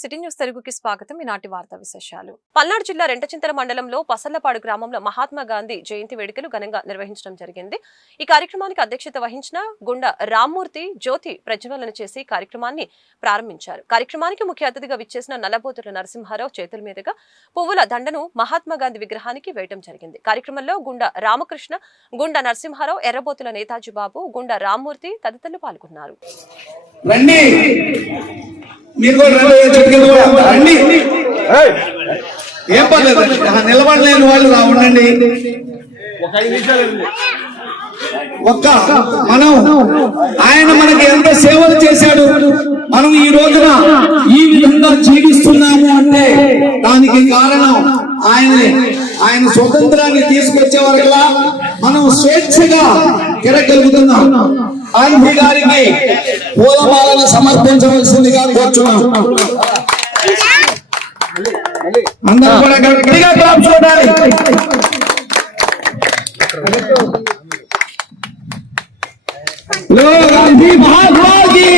City news తెలుగుకి స్వాగతం. ఈనాటి వార్తా విశేషాలు. పల్నాడు జిల్లా రెంటచింతల మండలంలో పసల్లపాడు గ్రామంలో మహాత్మా గాంధీ జయంతి వేడుకలు ఘనంగా నిర్వహించడం జరిగింది. ఈ కార్యక్రమానికి అధ్యక్షత వహించిన గుండా రామ్మూర్తి జ్యోతి ప్రజ్వలన చేసి కార్యక్రమాన్ని ప్రారంభించారు. కార్యక్రమానికి ముఖ్య అతిథిగా విచ్చేసిన నల్లబోతుల నరసింహారావు చేతుల మీదుగా పువ్వుల దండను మహాత్మా గాంధీ విగ్రహానికి వేయడం జరిగింది. కార్యక్రమంలో గుండా రామకృష్ణ, గుండా నరసింహారావు, ఎర్రబోతుల నేతాజీ బాబు, గుండా రామ్మూర్తి తదితరులు పాల్గొన్నారు. ఏం పర్లేదు, నిలబడలేని వాళ్ళు ఉండండి. మనం ఆయన మనకి ఎంత సేవలు చేశాడు, మనం ఈ రోజున ఈ విధంగా జీవిస్తున్నాము అంటే దానికి కారణం ఆయన స్వతంత్రాన్ని తీసుకొచ్చే వరకులా మనం స్వేచ్ఛగా తిరగలుగుతున్నాం. గాంధీ గారికి పూలమాలను సమర్పించవలసిందిగా కోరుచున్నాం. అందరూ కూడా గట్టిగా క్లాప్స్ కొట్టాలి. గాంధీ మహాత్మాకి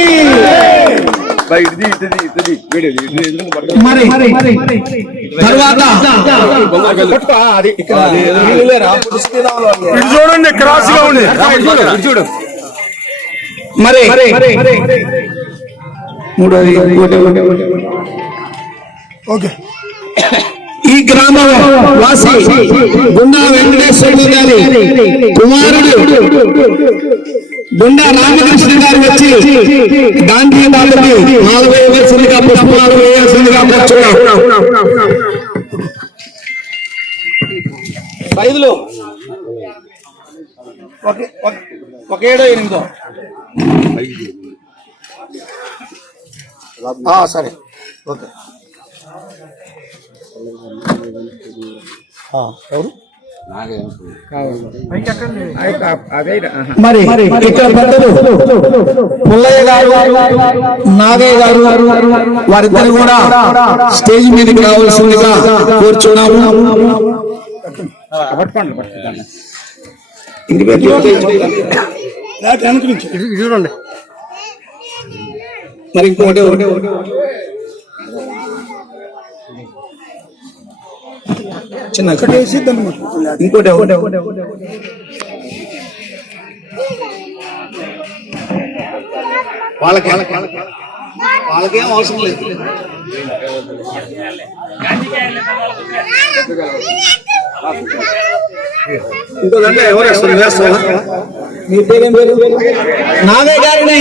మరి తర్వాత చూడండి, క్రాస్ గా ఉంది చూడు. మరి ఈ గ్రామ వాసి గుండా వెంకటేశ్వర గారి కుమారుడు గుండా రామకృష్ణ గారు వచ్చి గాంధీ తాతకి మాలు వేయవలసిందిగా, పుష్పాలు వేయవలసిందిగా ఐదులో 1-7-8 సరే ఓకే. ఎవరు మరి ఇక్కడ పెద్దలు పుల్లయ్య గారు, నాగయ్య గారు వారిద్దరు కూడా స్టేజ్ మీదకి రావాల్సిందిగా కోరుచున్నాము. చూడండి. మరి ఇంకోటి చిన్న ఇంకోటి వాళ్ళకేం అవసరం లేదు. ఇంకోదంటే ఎవరు వేస్తారు? మీ పేరేం పేరు? నాగయ్య గారిని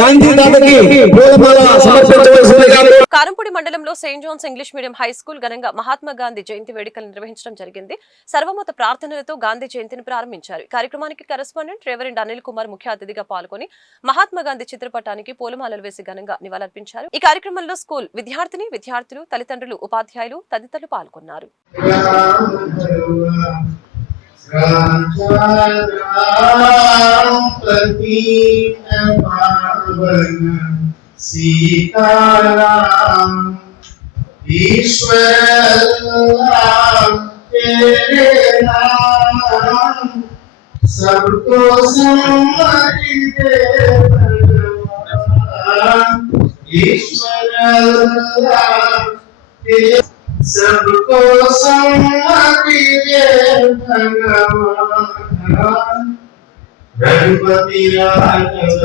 గాంధీ తాతకి పూలమాల సమర్పించవలసిందిగా. కారంపూడి మండలంలో Saint Johne's English medium high school ఘనంగా మహాత్మా గాంధీ జయంతి వేడుకలు నిర్వహించడం జరిగింది. సర్వమత ప్రార్థనలతో గాంధీ జయంతిని ప్రారంభించారు. ఈ కార్యక్రమానికి కరెస్పాండెంట్ రెవరెండ్ అనిల్ కుమార్ ముఖ్య అతిథిగా పాల్గొని మహాత్మా గాంధీ చిత్రపటానికి పూలమాలలు వేసి ఘనంగా నివాళులర్పించారు. ఈ కార్యక్రమంలో స్కూల్ విద్యార్థులు, తల్లిదండ్రులు, ఉపాధ్యాయులు తదితరులు పాల్గొన్నారు. सीताराम ईश्वर तेरे नाम सबको सम्मति दे भगवान। ईश्वर सबको सम्मति दे भगवान। रघुपति राघव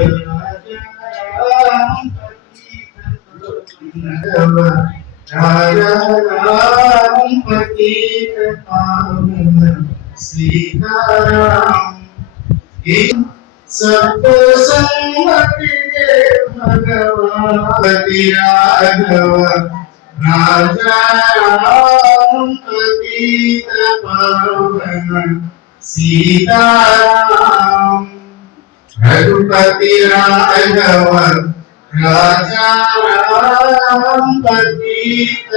राम पतित पावन सीताराम सबको सम्मति दे भगवान। पति राघव राजा राम पतित पावन सीताराम। रघुपति राघव राजा राम पतित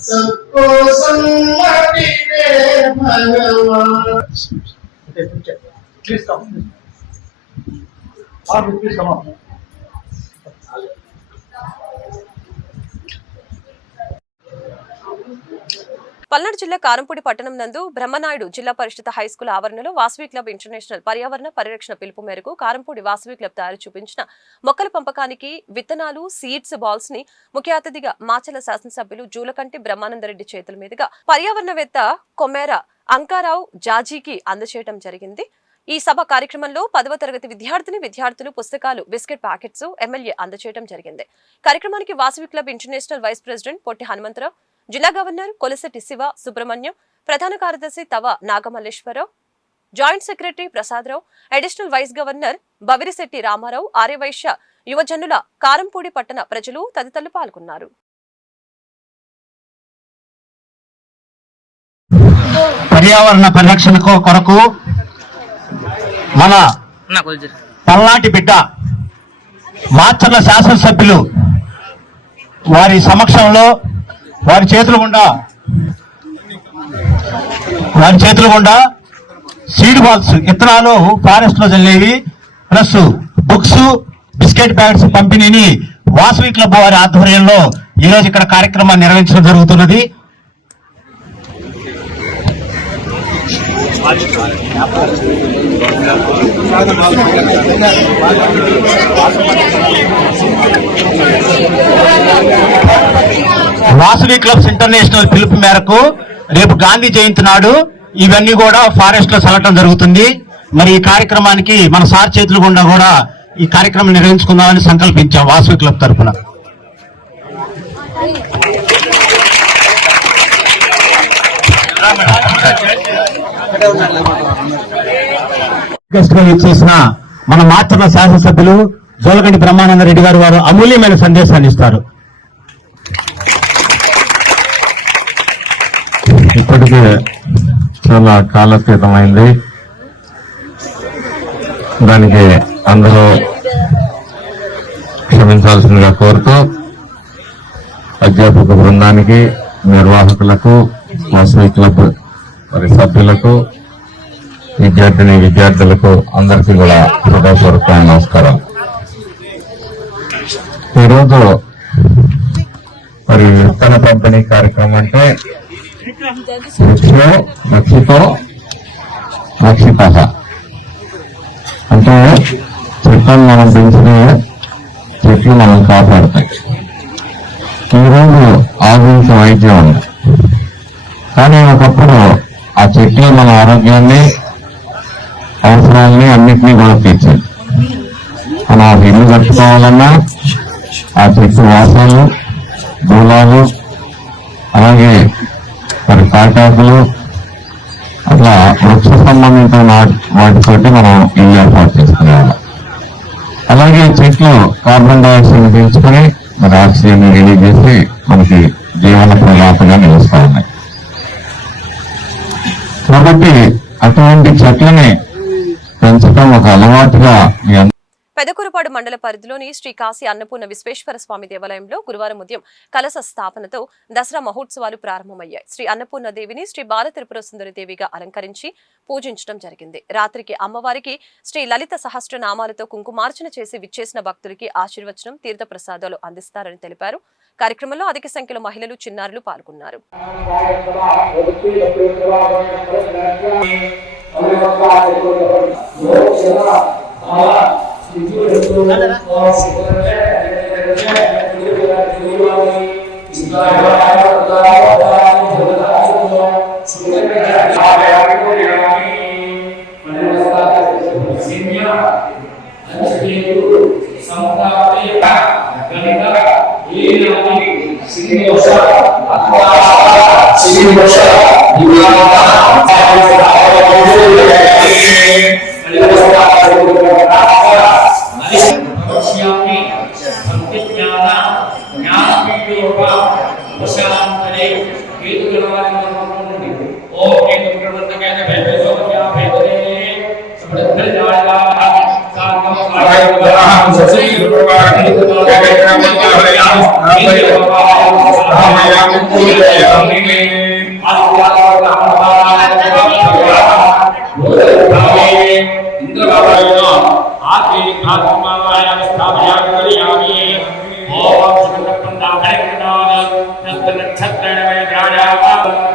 सबको सम्मति दे भगवान। Please come. పల్నాడు జిల్లా కారంపూడి పట్టణం నందు బ్రహ్మనాయుడు జిల్లా పరిషత్ హైస్కూల్ ఆవరణలో వాసవి క్లబ్ ఇంటర్నేషనల్ పర్యావరణ పరిరక్షణ పిలుపు మేరకు కారంపూడి వాసవి క్లబ్ తయారు చూపించిన మొక్కల పంపకానికి విత్తనాలు సీడ్స్ బాల్స్ ని ముఖ్య అతిథిగా మాచల శాసనసభ్యులు జూలకంటి బ్రహ్మానందరెడ్డి చేతుల మీదుగా పర్యావరణవేత్త కొమేర అంకారావు జాజీకి అందజేయడం జరిగింది. ఈ సభ కార్యక్రమంలో 10వ తరగతి విద్యార్థులు పుస్తకాలు బిస్కెట్ ప్యాకెట్స్ ఎమ్మెల్యే అందజేయడం జరిగింది. కార్యక్రమానికి Vasavi club international vice president Potti Hanumantharao, జిల్లా గవర్నర్ కొలసెట్టి శివ సుబ్రహ్మణ్యం, ప్రధాన కార్యదర్శి తవ Nagamalleswararao, joint secretary Prasadarao, additional vice governor Bavirisetti Ramarao, Aryavysya యువజనుల కారంపూడి పట్టణ ప్రజలు తదితరులు పాల్గొన్నారు. పర్యావరణ పరిరక్షణ కొరకు మన పల్నాటి బిడ్డ మాచర్ల శాసనసభ్యులు వారి సమక్షంలో వారి చేతుల గుండా సీడ్ బాల్స్ విత్తనాలు ఫారెస్ట్ లో చల్లేవి ప్లస్ బుక్స్ బిస్కెట్ ప్యాకెట్స్ పంపిణీని వాసవి క్లబ్ వారి ఆధ్వర్యంలో ఈ రోజు ఇక్కడ కార్యక్రమాన్ని నిర్వహించడం జరుగుతున్నది. వాసవి క్లబ్స్ ఇంటర్నేషనల్ పిలుపు మేరకు రేపు గాంధీ జయంతి నాడు ఇవన్నీ కూడా ఫారెస్ట్ లో చల్లటం జరుగుతుంది. మరి ఈ కార్యక్రమానికి మన సార్ చేతుల గుండా కూడా ఈ కార్యక్రమం నిర్వహించుకుందామని సంకల్పించాం వాసవి క్లబ్ తరఫున. ఇచ్చేసిన మన మాచర్ల శాసనసభ్యులు జోలకంటి బ్రహ్మానందరెడ్డి గారు వారు అమూల్యమైన సందేశాన్ని ఇస్తారు. ఇప్పటికే చాలా కాలక్షేపమైంది. దానికి అందరూ క్షమించాల్సిందిగా కోరుతూ అధ్యాపక బృందానికి, నిర్వాహకులకు, వాసవి క్లబ్ మరి సభ్యులకు, విద్యార్థులకు అందరికీ కూడా హృదయపూర్వకమైన నమస్కారం. ఈరోజు మరి విత్తన పంపిణీ కార్యక్రమం అంటే రక్షిత అంటే చెట్లను మనం పెంచిన చెట్లు మనం కాపాడుతాయి. ఈరోజు ఆధునిక వైద్యం ఉంది, కానీ ఒకప్పుడు ఆ చెట్లు మన ఆరోగ్యాన్ని, అవసరాలని అన్నింటినీ కూడా తీర్చాలి. మనం ఒక ఇల్లు కట్టుకోవాలన్నా ఆ చెట్టు వాసనలు, దూలాలు, అలాగే మరి కాటాకులు, అట్లా వృక్ష సంబంధించిన వాటితోటి మనం ఇల్లు ఏర్పాటు చేసుకునేవాళ్ళం. అలాగే చెట్లు కార్బన్ డైఆక్సైడ్ పీల్చుకొని మరి ఆక్సిజన్ రిలీజ్ చేసి మనకి జీవన ప్రదాతగా నిలుస్తూ ఉన్నాయి. కాబట్టి అటువంటి చెట్లని పెంచడం ఒక అలవాటుగా పెదకూరుపాడు మండల పరిధిలోని శ్రీ కాశీ అన్నపూర్ణ విశ్వేశ్వర స్వామి దేవాలయంలో గురువారం ఉదయం కలశ స్థాపనతో దసరా మహోత్సవాలు ప్రారంభమయ్యాయి. శ్రీ అన్నపూర్ణ దేవిని శ్రీ బాలత్రిపుర సుందరి దేవిగా అలంకరించి పూజించడం జరిగింది. రాత్రికి అమ్మవారికి శ్రీ లలిత సహస్రనామాలతో కుంకుమార్చన చేసి విచ్చేసిన భక్తులకి ఆశీర్వచనం, తీర్థ ప్రసాదాలు అందిస్తారని తెలిపారు. కార్యక్రమంలో అధిక సంఖ్యలో మహిళలు, చిన్నారులు పాల్గొన్నారు.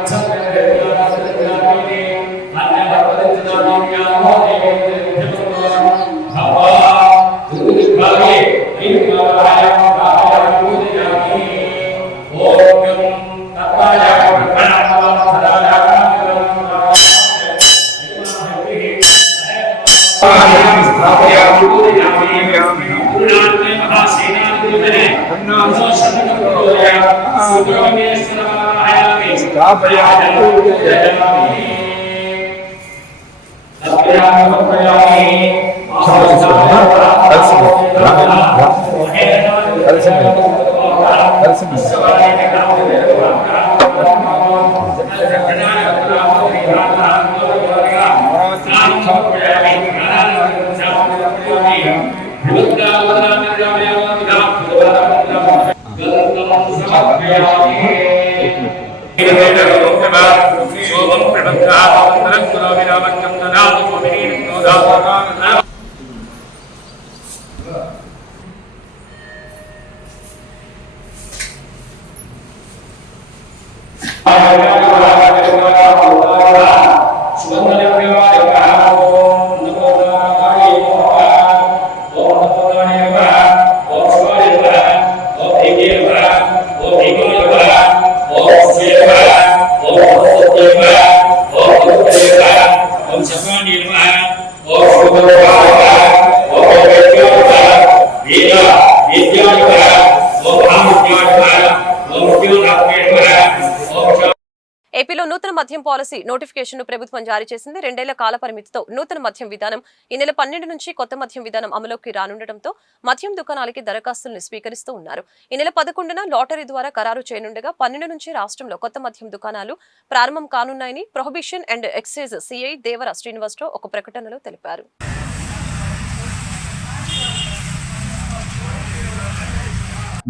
नक्षत्र ఏపీలో నూతన మద్యం పాలసీ నోటిఫికేషన్ ను ప్రభుత్వం జారీ చేసింది. 2 ఏళ్ల కాల పరిమితితో నూతన మద్యం విధానం ఈ నెల 12 నుంచి కొత్త మద్యం విధానం అమలులోకి రానుండటంతో మద్యం దుకాణాలకి దరఖాస్తులను స్వీకరిస్తూ ఉన్నారు. ఈ నెల 11న లాటరీ ద్వారా ఖరారు చేయనుండగా 12 నుంచి రాష్ట్రంలో కొత్త మద్యం దుకాణాలు ప్రారంభం కానున్నాయని prohibition and excise CI Devara Srinivasa Rao ఒక ప్రకటనలో తెలిపారు.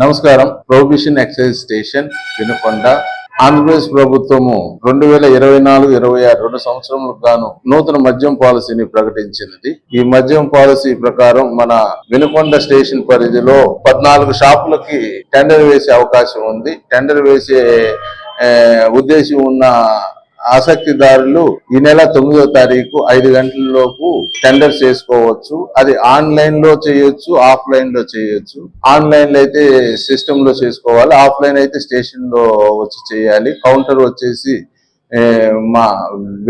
నమస్కారం. Prohibition excise station Vinukonda. Andhra Pradesh ప్రభుత్వము 2024-26 2 సంవత్సరములకు గాను నూతన మద్యం పాలసీని ప్రకటించినది. ఈ మద్యం పాలసీ ప్రకారం మన వినుకొండ స్టేషన్ పరిధిలో 14 షాపులకి టెండర్ వేసే అవకాశం ఉంది. టెండర్ వేసే ఉద్దేశం ఉన్న ఆసక్తిదారులు ఈ నెల 9వ తారీఖు 5 గంటలలోపు టెండర్ చేసుకోవచ్చు. అది ఆన్లైన్ లో చేయొచ్చు, ఆఫ్లైన్ లో చేయొచ్చు. ఆన్లైన్ లో అయితే సిస్టమ్ లో చేసుకోవాలి, ఆఫ్లైన్ అయితే స్టేషన్ లో వచ్చి చేయాలి. కౌంటర్ వచ్చేసి మా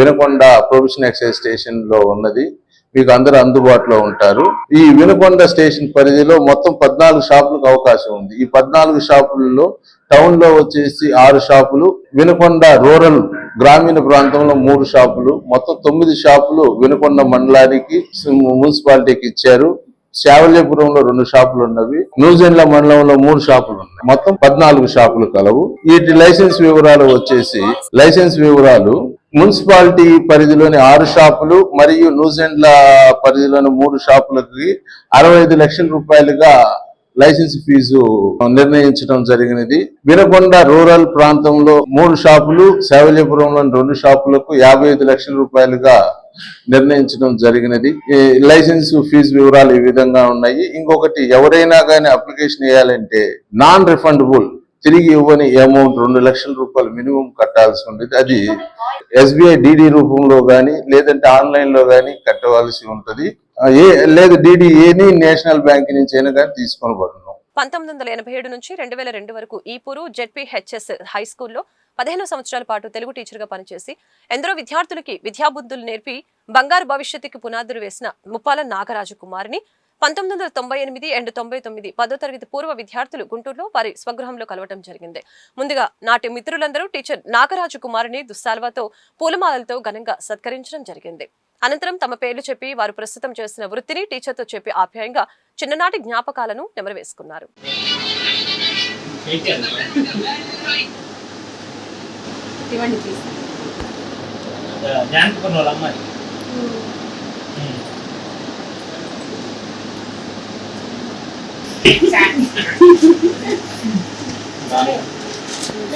వినుకొండ ప్రొహిబిషన్ ఎక్సైజ్ స్టేషన్ లో ఉన్నది. మీకు అందరూ అందుబాటులో ఉంటారు. ఈ వినుకొండ స్టేషన్ పరిధిలో మొత్తం 14 షాపులకు అవకాశం ఉంది. ఈ 14 షాపులలో టౌన్ లో వచ్చేసి 6 షాపులు, వినుకొండ రూరల్ గ్రామీణ ప్రాంతంలో 3 షాపులు, మొత్తం 9 షాపులు వినుకొండ మండలానికి మున్సిపాలిటీకి ఇచ్చారు. శావల్యపురంలో 2 షాపులు ఉన్నవి, న్యూజిలాండ్ మండలంలో 3 షాపులు ఉన్నాయి. మొత్తం 14 షాపులు కలవు. వీటి లైసెన్స్ వివరాలు వచ్చేసి మున్సిపాలిటీ పరిధిలోని 6 షాపులు మరియు న్యూజిలాండ్ పరిధిలోని 3 షాపులకి 65 లక్షల రూపాయలుగా లైసెన్స్ ఫీజు నిర్ణయించడం జరిగినది. వినుకొండ రూరల్ ప్రాంతంలో 3 షాపులు, శావల్యపురంలోని 2 షాపులకు 55 లక్షల రూపాయలుగా నిర్ణయించడం జరిగినది. ఈ లైసెన్స్ ఫీజు వివరాలు ఈ విధంగా ఉన్నాయి. ఇంకొకటి, ఎవరైనా కానీ అప్లికేషన్ వేయాలంటే నాన్ రిఫండబుల్, తిరిగి ఇవ్వని అమౌంట్ 2 లక్షల రూపాయలు మినిమం కట్టాల్సి ఉండేది. అది SBI DD రూపంలో గానీ లేదంటే ఆన్లైన్ లో గానీ కట్టవలసి ఉంటది. లేదు DD ఏని నేషనల్ బ్యాంక్ నుంచి అయినా కానీ తీసుకొనబడను. 1987 నుంచి 2002 వరకు ఈపూరు ZPHS హై స్కూల్లో 15 సంవత్సరాల పాటు తెలుగు టీచర్ గా పనిచేసి ఎందరో విద్యార్థులకి విద్యాబుద్ధులు నేర్పి బంగారు భవిష్యత్తుకి పునాదులు వేసిన ముప్పాల నాగరాజు కుమార్ని 1998 అండ్ 99 10వ తరగతి పూర్వ విద్యార్థులు గుంటూరులో వారి స్వగృహంలో కలవటం జరిగింది. ముందుగా నాటి మిత్రులందరూ టీచర్ నాగరాజు కుమార్ని దుస్సాల్వాతో పూలమాలలతో ఘనంగా సత్కరించడం జరిగింది. అనంతరం తమ పేర్లు చెప్పి వారు ప్రస్తుతం చేస్తున్న వృత్తిని టీచర్తో చెప్పి ఆప్యాయంగా చిన్ననాటి జ్ఞాపకాలను నెమరవేసుకున్నారు.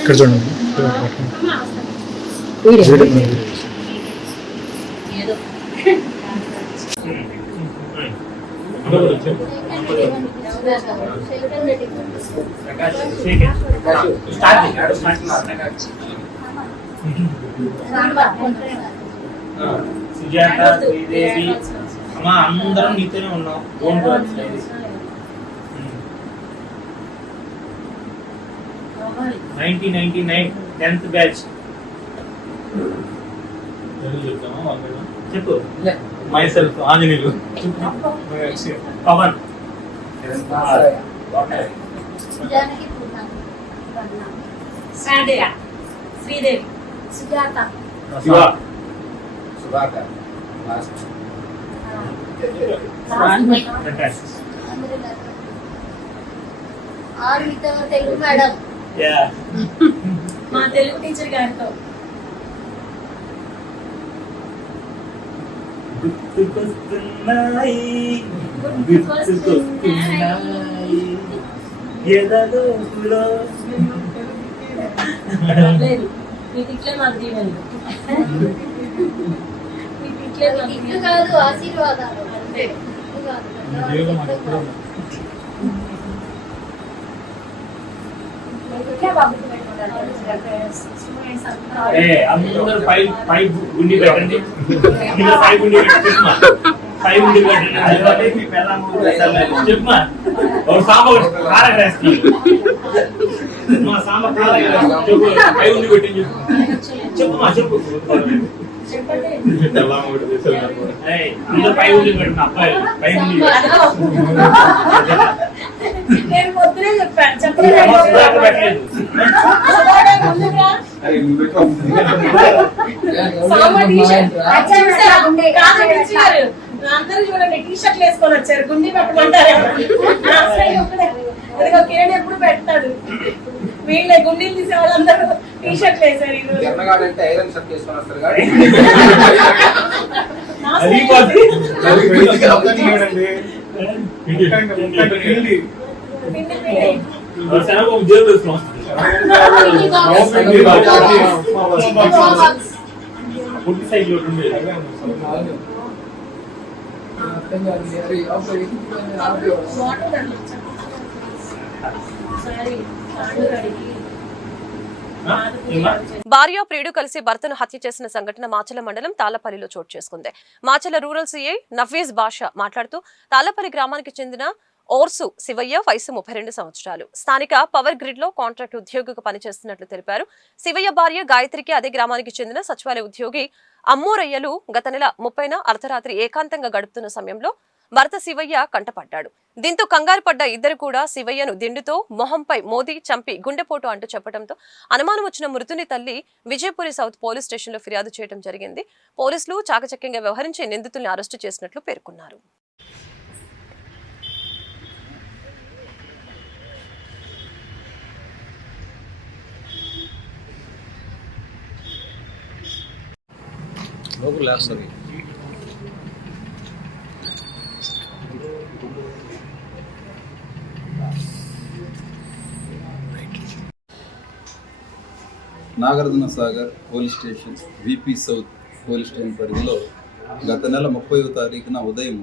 ఇక్కడ చూడండి. సుజాత, శ్రీదేవి, అమ్మా అందరం నీతోనే ఉన్నాం. 1999 10th బ్యాచ్. చెప్పు. మైసెల్ఫ్ ఆంజనేయులు, పవన్, జానకి పూర్ణ శాండయ్య శ్రీదేవి సుజాత సుధాకర్ ఆర్మితో తెలుగు మేడం మా తెలుగు టీచర్ గారితో లేదు మీ తిట్లే మాకు దీవెనలు మీ తిట్లే మాకు ఇల్లు కాదు ఆశీర్వాదాలు అంతే అందరూ పై గుండి పెట్టండి, పై గుండి పెట్టి పై గుండి పెట్టండి. చెప్పమా ఒక సాంబ కారగా వేస్తున్నాడు, మా సాంబ కారగా చెప్పు, పై గుండి పెట్టి చెప్పుమా చెప్పు. అందరూ పై గుండి పెట్టిన అబ్బాయిలు పై గుండి నేను పొద్దునే చెప్పాను చెప్పలేదు పెట్టలేదు. అందరూ చూడండి టీ షర్ట్లు వేసుకొని వచ్చారు, గుండి పెట్టమంటారు. అదిగో కిరణ్ ఎప్పుడు పెడతాడు, వీళ్ళే గుండీలు తీసే వాళ్ళందరూ టీ షర్ట్లు వేసారు ఈరోజు. ఐరన్ షర్ట్ వేసుకొని వస్తారు పుట్టి సైజ్ ఉంటుంది. భార్య ప్రియుడు కలిసి భర్తను హత్య చేసిన సంఘటన మాచల మండలం తాళ్లపల్లిలో చోటు చేసుకుంది. మాచల రూరల్ సీఐ నఫీజ్ బాషా మాట్లాడుతూ తాళ్లపల్లి గ్రామానికి చెందిన ఓర్సు శివయ్య వయసు 32 సంవత్సరాలు. స్థానిక పవర్ గ్రిడ్ లో కాంట్రాక్ట్ ఉద్యోగిగా పనిచేస్తున్నట్లు తెలిపారు. శివయ్య భార్య గాయత్రికి అదే గ్రామానికి చెందిన సచివాలయ ఉద్యోగి అమ్మూరయ్యలు గత నెల 30న అర్ధరాత్రి ఏకాంతంగా గడుపుతున్న సమయంలో భర్త శివయ్య కంటపడ్డాడు. దీంతో కంగారు పడ్డ ఇద్దరు కూడా శివయ్యను దిండుతో మొహంపై మోదీ చంపి గుండెపోటు అంటూ చెప్పడంతో అనుమానం వచ్చిన మృతుని తల్లి విజయపురి సౌత్ పోలీస్ స్టేషన్లో ఫిర్యాదు చేయడం జరిగింది. పోలీసులు చాకచక్యంగా వ్యవహరించి నిందితుల్ని అరెస్టు చేసినట్లు పేర్కొన్నారు. Nagarjuna Sagar police station VP south police station పరిధిలో గత నెల 30వ తారీఖున ఉదయం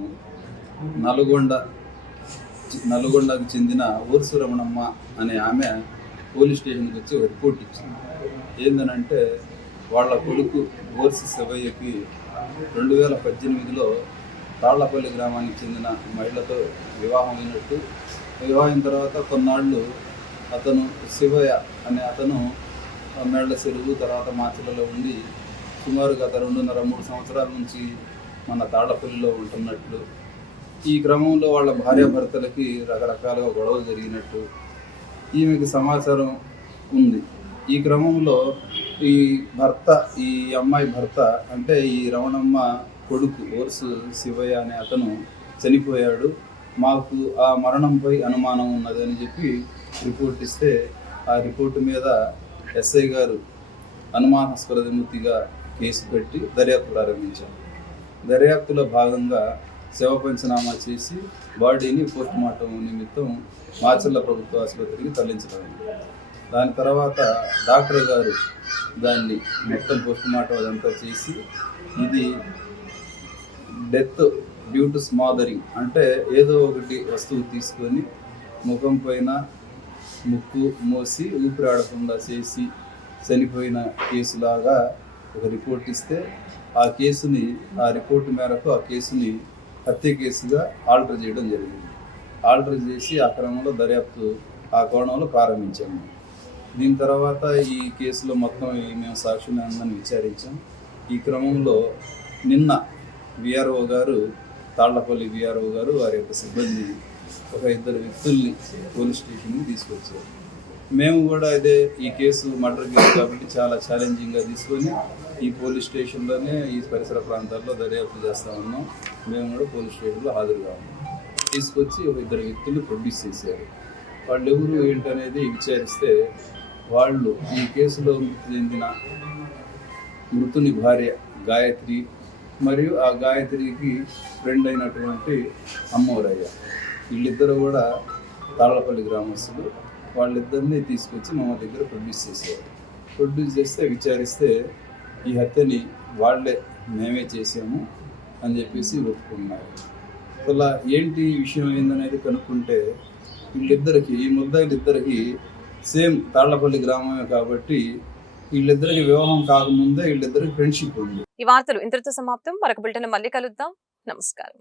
నల్గొండకు చెందిన ఓర్సు రమణమ్మ అనే ఆమె పోలీస్ స్టేషన్కి వచ్చి ఒక రిపోర్ట్ ఇచ్చింది. ఏందనంటే వాళ్ళ కొడుకు ఓర్సు శివయ్యకి 2018లో తాళ్లపల్లి గ్రామానికి చెందిన మహిళతో వివాహం అయినట్టు, వివాహం తర్వాత కొన్నాళ్ళు అతను శివయ్య అనే అతను మేళ్ల చెరువు తర్వాత మాచలలో ఉండి సుమారు గత 2.5-3 సంవత్సరాల నుంచి మన తాళ్లపల్లిలో ఉంటున్నట్లు, ఈ క్రమంలో వాళ్ళ భార్యాభర్తలకి రకరకాలుగా గొడవలు జరిగినట్టు ఈమెకి సమాచారం ఉంది. ఈ క్రమంలో ఈ అమ్మాయి భర్త అంటే ఈ రమణమ్మ కొడుకు ఓర్సు శివయ్య అనే అతను చనిపోయాడు, మాకు ఆ మరణంపై అనుమానం ఉన్నదని చెప్పి రిపోర్ట్ ఇస్తే ఆ రిపోర్టు మీద ఎస్ఐ గారు అనుమానాస్పద విముక్తిగా కేసు పెట్టి దర్యాప్తు ప్రారంభించారు. దర్యాప్తులో భాగంగా శవ పంచనామా చేసి బాడీని పోస్టుమార్టం నిమిత్తం మాచర్ల ప్రభుత్వ ఆసుపత్రికి తరలించడం. దాని తర్వాత డాక్టర్ గారు దాన్ని మొత్తం పోస్టుమార్టం అదంతా చేసి ఇది డెత్ డ్యూ టు స్మాదరింగ్ అంటే ఏదో ఒకటి వస్తువు తీసుకొని ముఖం పైన ముక్కు మోసి ఊపిరి ఆడకుండా చేసి చనిపోయిన కేసులాగా ఒక రిపోర్ట్ ఇస్తే ఆ రిపోర్టు మేరకు ఆ కేసుని హత్య కేసుగా ఆల్టర్ చేయడం జరిగింది. ఆల్టర్ చేసి ఆ క్రమంలో దర్యాప్తు ఆ కోణంలో ప్రారంభించాము. దీని తర్వాత ఈ కేసులో మొత్తం మేము సాక్షులందరినీ విచారించాం. ఈ క్రమంలో నిన్న విఆర్ఓ గారు తాళ్లపల్లి విఆర్ఓ గారు వారి యొక్క సిబ్బంది ఒక ఇద్దరు వ్యక్తుల్ని పోలీస్ స్టేషన్కి తీసుకొచ్చారు. మేము కూడా అదే ఈ కేసు మర్డర్ కేసు కాబట్టి చాలా ఛాలెంజింగ్గా తీసుకొని ఈ పోలీస్ స్టేషన్లోనే ఈ పరిసర ప్రాంతాల్లో దర్యాప్తు చేస్తూ ఉన్నాం. మేము కూడా పోలీస్ స్టేషన్లో హాజరుగా ఉన్నాం. తీసుకొచ్చి ఒక ఇద్దరు వ్యక్తులు ప్రొడ్యూస్ చేశారు. వాళ్ళు ఎవరు ఏంటనేది విచారిస్తే వాళ్ళు ఈ కేసులో మృతి చెందిన మృతుని భార్య గాయత్రి మరియు ఆ గాయత్రికి ఫ్రెండ్ అయినటువంటి అమ్మోరయ్య, వీళ్ళిద్దరూ కూడా తాళ్లపల్లి గ్రామస్తులు. వాళ్ళిద్దరినీ తీసుకొచ్చి మా దగ్గర ప్రొడ్యూస్ చేశారు. ప్రొడ్యూస్ చేస్తే విచారిస్తే ఈ హత్యని వాళ్ళే మేమే చేసాము అని చెప్పేసి ఒప్పుకున్నారు. అలా ఏంటి విషయం ఏందనేది కనుక్కుంటే వీళ్ళిద్దరికి, ఈ ముద్దాయిలిద్దరికి సేమ్ తాళ్లపల్లి గ్రామమే కాబట్టి వీళ్ళిద్దరికి వివాహం కాకముందే వీళ్ళిద్దరికి ఫ్రెండ్షిప్ ఉంది. ఈ వార్తలు ఇంతటితో సమాప్తం. మరొక బులెటిన్ మళ్ళీ కలుద్దాం. నమస్కారం.